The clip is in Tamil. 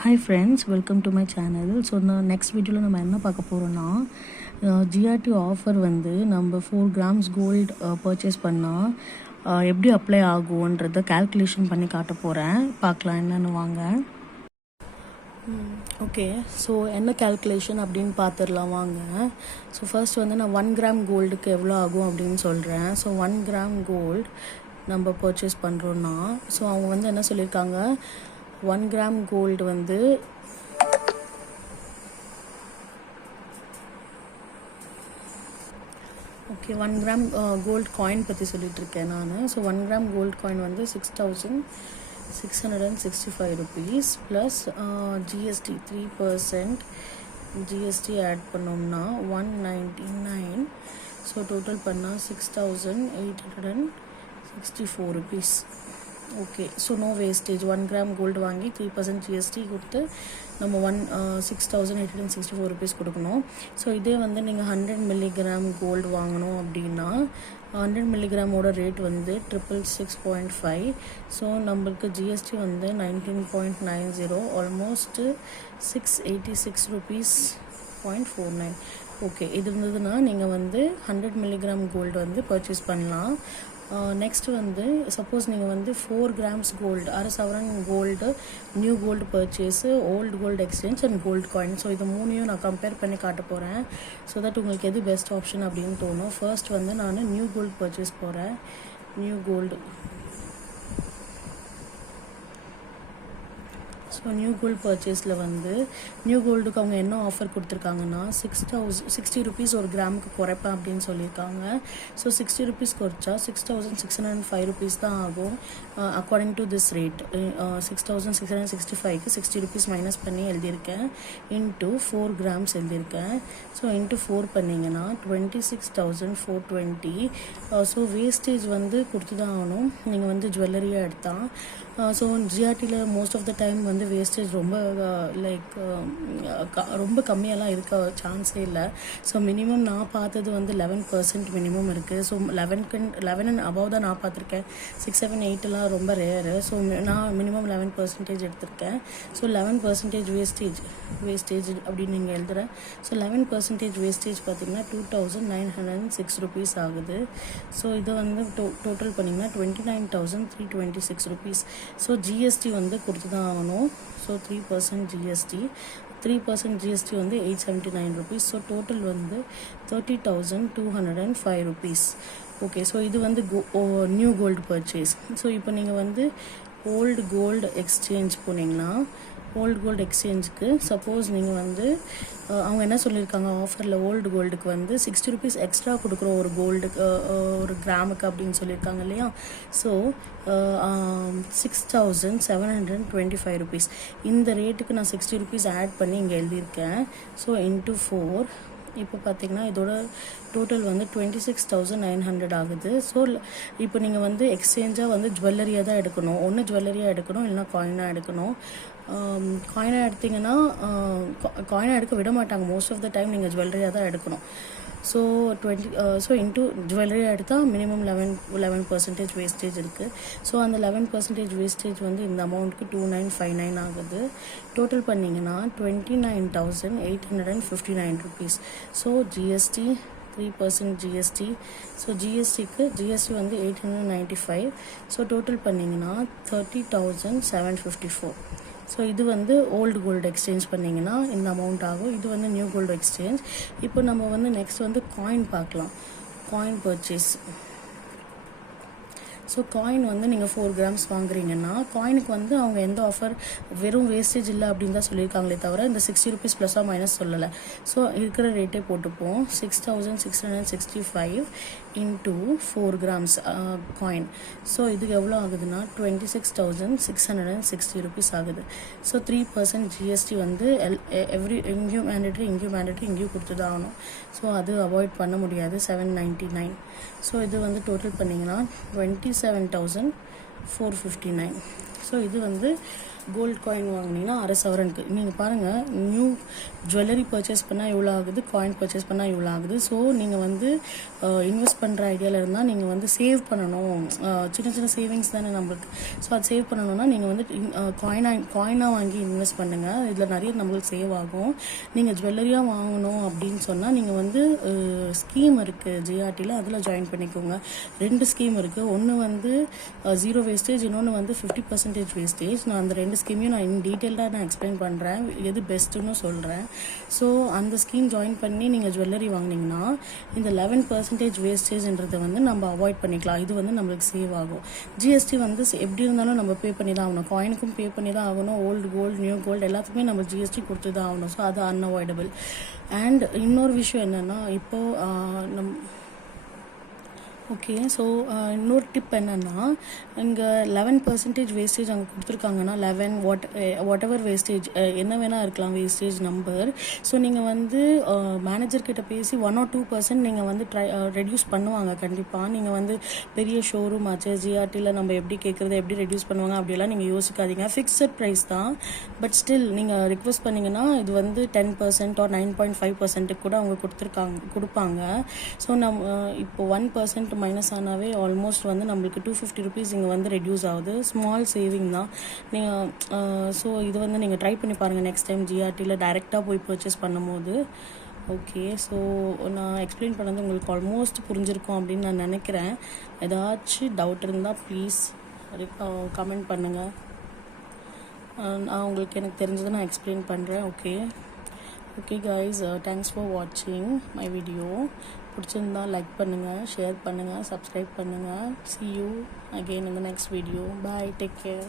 Hi friends, welcome to my channel. So next வீடியோவில் நம்ம என்ன பார்க்க போகிறோன்னா ஜிஆர்டி ஆஃபர் வந்து நம்ம 4 grams கோல்டு பர்ச்சேஸ் பண்ணால் எப்படி அப்ளை ஆகுன்றதை கால்குலேஷன் பண்ணி காட்ட போகிறேன். பார்க்கலாம் என்னென்னு வாங்க. ஓகே, ஸோ என்ன கால்குலேஷன் அப்படின்னு பார்த்துடலாம் வாங்க. ஸோ ஃபர்ஸ்ட் வந்து நான் 1 gram கோல்டுக்கு எவ்வளோ ஆகும் அப்படின்னு சொல்கிறேன். ஸோ 1 gram கோல்டு நம்ம பர்ச்சேஸ் பண்ணுறோன்னா ஸோ அவங்க வந்து என்ன சொல்லியிருக்காங்க, 1 gram கோல்டு வந்து ஓகே 1 gram கோல்டு காயின் பற்றி சொல்லிட்டு இருக்கேன் நான். ஸோ 1 gram கோல்டு காயின் வந்து 6,665 rupees plus GST 3% GST add பண்ணோம்னா 199. ஸோ டோட்டல் பண்ணால் 6,864 rupees. Okay, so no wastage. 1 gram gold வாங்கி 3% ஜிஎஸ்டி கொடுத்து நம்ம 6,864 rupees கொடுக்கணும். ஸோ இதே வந்து நீங்கள் 100 milligram கோல்டு வாங்கணும் அப்படின்னா 100 milligram ரேட் வந்து 666.5. ஸோ நம்மளுக்கு ஜிஎஸ்டி வந்து 19.90, ஆல்மோஸ்ட் 686 rupees 0.49. ஓகே, இது இருந்ததுன்னா நீங்கள் வந்து 100 milligram கோல்டு வந்து பர்ச்சேஸ் பண்ணலாம். நெக்ஸ்ட் வந்து சப்போஸ் நீங்கள் வந்து 4 grams கோல்டு, 1/2 சவரன் gold, new gold purchase, old gold exchange and gold coin, so இது மூணையும் நான் கம்பேர் பண்ணி காட்ட போகிறேன். ஸோ தட் உங்களுக்கு எது பெஸ்ட் ஆப்ஷன் அப்படின்னு தோணும். ஃபர்ஸ்ட் வந்து நான் நியூ கோல்டு பர்ச்சேஸ் போகிறேன். New gold, so new gold பர்ச்சேஸில் வந்து நியூ கோல்டுக்கு அவங்க என்ன ஆஃபர் கொடுத்துருக்காங்கன்னா 60 rupees ஒரு கிராமுக்கு குறைப்பேன் அப்படின்னு சொல்லியிருக்காங்க. ஸோ 60 rupees குறைச்சா 6,605 rupees தான் ஆகும் அக்கார்டிங் டு திஸ் ரேட். 6,665க்கு 60 rupees மைனஸ் பண்ணி எழுதியிருக்கேன். இன்ட்டு 4 grams எழுதியிருக்கேன். ஸோ இன்ட்டு 4 பண்ணிங்கன்னா 26,420. ஸோ வேஸ்டேஜ் வந்து கொடுத்து தான் ஆகணும் நீங்கள் வந்து ஜுவல்லரியாக எடுத்தால். ஸோ ஜிஆர்டியில் மோஸ்ட் ஆஃப் த டைம் வந்து வேஸ்டேஜ் ரொம்ப ரொம்ப கம்மியெல்லாம் இருக்க சான்ஸே இல்லை. ஸோ மினிமம் நான் பார்த்தது வந்து 11% மினிமம் இருக்குது. ஸோ 11 அண்ட் அபவ் தான் நான் பார்த்துருக்கேன். 6, 7, 8 ரொம்ப ரேரு. ஸோ நான் மினிமம் 11% எடுத்திருக்கேன். ஸோ 11% வேஸ்டேஜ் அப்படின்னு நீங்கள் எழுதுகிறேன். ஸோ 11% வேஸ்டேஜ் பார்த்திங்கன்னா 2,906 rupees ஆகுது. ஸோ இதை வந்து டோட்டல் பண்ணிங்கன்னா 29,326 rupees. ஸோ ஜிஎஸ்டி வந்து கொடுத்து தான் ஆகணும். ஸோ 3% ஜிஎஸ்டி, 3% ஜிஎஸ்டி வந்து 879 rupees. ஸோ டோட்டல் வந்து 30,205 rupees. ஓகே, ஸோ இது வந்து நியூ கோல்டு பர்ச்சேஸ். ஸோ இப்போ நீங்கள் வந்து ஓல்டு கோல்டு எக்ஸ்சேஞ்ச் போனீங்கன்னா ஓல்டு கோல்டு எக்ஸ்சேஞ்சுக்கு சப்போஸ் நீங்கள் வந்து அவங்க என்ன சொல்லியிருக்காங்க, ஆஃபரில் ஓல்டு கோல்டுக்கு வந்து 60 rupees எக்ஸ்ட்ரா கொடுக்குறோம் ஒரு கோல்டுக்கு ஒரு கிராமுக்கு அப்படின்னு சொல்லியிருக்காங்க இல்லையா. So 6,725 rupees. இந்த ரேட்டுக்கு நான் 60 rupees ஆட் பண்ணி இங்கே எழுதியிருக்கேன். ஸோ இன்ட்டு 4 இப்போ பார்த்தீங்கன்னா இதோட டோட்டல் வந்து 26,900 ஆகுது. ஸோ இப்போ நீங்கள் வந்து எக்ஸ்சேஞ்சாக வந்து ஜுவல்லரியாக தான் எடுக்கணும். ஒன்று ஜுவல்லரியாக எடுக்கணும், இல்லைனா காயினாக எடுக்கணும். காயினாக எடுத்திங்கன்னா காயினாக எடுக்க விட மாட்டாங்க மோஸ்ட் ஆஃப் த டைம். நீங்கள் ஜுவல்லரியாக தான் எடுக்கணும். ஸோ இன்ட்டு ஜுவல்லரியாக எடுத்தால் மினிமம் 11% வேஸ்டேஜ் இருக்குது. ஸோ அந்த 11% வேஸ்டேஜ் வந்து இந்த அமௌண்ட்டுக்கு 2,959 ஆகுது. டோட்டல் பண்ணிங்கன்னா 29,859 rupees. So GST 3% GST. So GST வந்து 895. ஸோ டோட்டல் பண்ணிங்கன்னா 30,754. ஸோ இது வந்து ஓல்டு கோல்டு எக்ஸ்சேஞ்ச் பண்ணிங்கன்னா இந்த அமௌண்ட் ஆகும். இது வந்து நியூ கோல்டு எக்ஸ்சேஞ்ச். இப்போ நம்ம வந்து நெக்ஸ்ட் வந்து காயின் பார்க்கலாம். Coin purchase. ஸோ காயின் வந்து நீங்கள் 4 grams வாங்குறீங்கன்னா காயினுக்கு வந்து அவங்க எந்த ஆஃபர் வெறும் வேஸ்டேஜ் இல்லை அப்படின்னு தான் சொல்லியிருக்காங்களே தவிர இந்த 60 rupees ப்ளஸ்ஸாக மைனஸ் சொல்லலை. ஸோ இருக்கிற ரேட்டே போட்டுப்போம். 6,665 இன்ட்டு 4 grams காயின். ஸோ இதுக்கு எவ்வளோ ஆகுதுன்னா 26,660 rupees ஆகுது. ஸோ 3% ஜிஎஸ்டி வந்து இங்கேயும் மேண்டட்ரி இங்கேயும் கொடுத்து தான் ஆகணும். ஸோ அது அவாய்ட் பண்ண முடியாது. 799. ஸோ இது வந்து டோட்டல் பண்ணிங்கன்னா 27,459. ஸோ இது வந்து கோல்டு காயின் வாங்கினீங்கன்னா அரை சவரனுக்கு நீங்கள் பாருங்கள், நியூ ஜுவல்லரி பர்ச்சேஸ் பண்ணால் எவ்வளோ ஆகுது, காயின் பர்ச்சேஸ் பண்ணால் எவ்வளோ ஆகுது. ஸோ நீங்கள் வந்து இன்வெஸ்ட் பண்ணுற ஐடியாவில் இருந்தால் நீங்கள் வந்து சேவ் பண்ணணும். சின்ன சின்ன சேவிங்ஸ் தானே நம்மளுக்கு. ஸோ அது சேவ் பண்ணணும்னா நீங்கள் வந்து காயினாக வாங்கி இன்வெஸ்ட் பண்ணுங்கள். இதில் நிறைய நம்மளுக்கு சேவ் ஆகும். நீங்கள் ஜுவல்லரியாக வாங்கணும் அப்படின்னு சொன்னால் நீங்கள் வந்து ஸ்கீம் இருக்குது ஜிஆர்டியில், அதில் ஜாயின் பண்ணிக்கோங்க. 2 ஸ்கீம் இருக்குது. ஒன்று வந்து 0 வேஸ்டேஜ், இன்னொன்று வந்து 50% வேஸ்டேஜ். நான் அந்த 2 ஸ்கீமையும் நான் டீட்டெயில்டாக நான் எக்ஸ்பிளைன் பண்ணுறேன், எது பெஸ்ட்டுன்னு சொல்கிறேன். ஸோ அந்த ஸ்கீம் ஜாயின் பண்ணி நீங்கள் ஜுவல்லரி வாங்கினீங்கன்னா இந்த 11% வேஸ்டேஜ்ன்றதை வந்து நம்ம அவாய்ட் பண்ணிக்கலாம். இது வந்து நம்மளுக்கு சேவ் ஆகும். ஜிஎஸ்டி வந்து எப்படி இருந்தாலும் நம்ம பே பண்ணி தான் ஆகணும். காயினுக்கும் பே பண்ணி தான் ஆகணும். ஓல்டு கோல்டு, நியூ கோல்டு எல்லாத்துக்குமே நம்ம ஜிஎஸ்டி கொடுத்து தான் ஆகணும். ஸோ அது அன்அவாய்டபிள். அண்ட் இன்னொரு விஷயம் என்னென்னா, இப்போது ஓகே. ஸோ இன்னொரு டிப் என்னென்னா, இங்கே 11% வேஸ்டேஜ் அங்கே கொடுத்துருக்காங்கன்னா 11 வாட் எவர் வேஸ்டேஜ் என்ன வேணால் இருக்கலாம் வேஸ்டேஜ் நம்பர். ஸோ நீங்கள் வந்து மேனேஜர்கிட்ட பேசி 1 or 2% நீங்கள் வந்து ரெடியூஸ் பண்ணுவாங்க கண்டிப்பாக. நீங்கள் வந்து பெரிய ஷோரூம் ஆச்சு, ஜிஆர்டியில் நம்ம எப்படி கேட்குறது, எப்படி ரெடியூஸ் பண்ணுவாங்க அப்படியெல்லாம் நீங்கள் யோசிக்காதீங்க. ஃபிக்ஸட் ப்ரைஸ் தான். பட் ஸ்டில் நீங்கள் ரிக்வெஸ்ட் பண்ணிங்கன்னா இது வந்து 10% or 9.5% கூட அவங்க கொடுப்பாங்க. ஸோ நம்ம இப்போ 1% மைனஸ் ஆனாவே ஆல்மோஸ்ட் வந்து நம்மளுக்கு 250 ருபீஸ் இங்கே வந்து ரெடியூஸ் ஆகுது. ஸ்மால் சேவிங் தான். நீங்கள் ஸோ இது வந்து நீங்கள் ட்ரை பண்ணி பாருங்கள் நெக்ஸ்ட் டைம் ஜிஆர்டியில் டைரெக்டாக போய் பர்ச்சேஸ் பண்ணும்போது. ஓகே. ஸோ நான் எக்ஸ்பிளைன் பண்ணது உங்களுக்கு ஆல்மோஸ்ட் புரிஞ்சிருக்கும் அப்படின்னு நான் நினைக்கிறேன். ஏதாச்சும் டவுட் இருந்தால் ப்ளீஸ் கமெண்ட் பண்ணுங்கள். நான் உங்களுக்கு எனக்கு தெரிஞ்சதை நான் எக்ஸ்பிளைன் பண்ணுறேன். ஓகே guys, தேங்க்ஸ் ஃபார் வாட்சிங் மை வீடியோ. பிடிச்சிருந்தா லைக் பண்ணுங்கள், ஷேர் பண்ணுங்கள், சப்ஸ்கிரைப் பண்ணுங்கள். see you again in the next video. Bye, take care.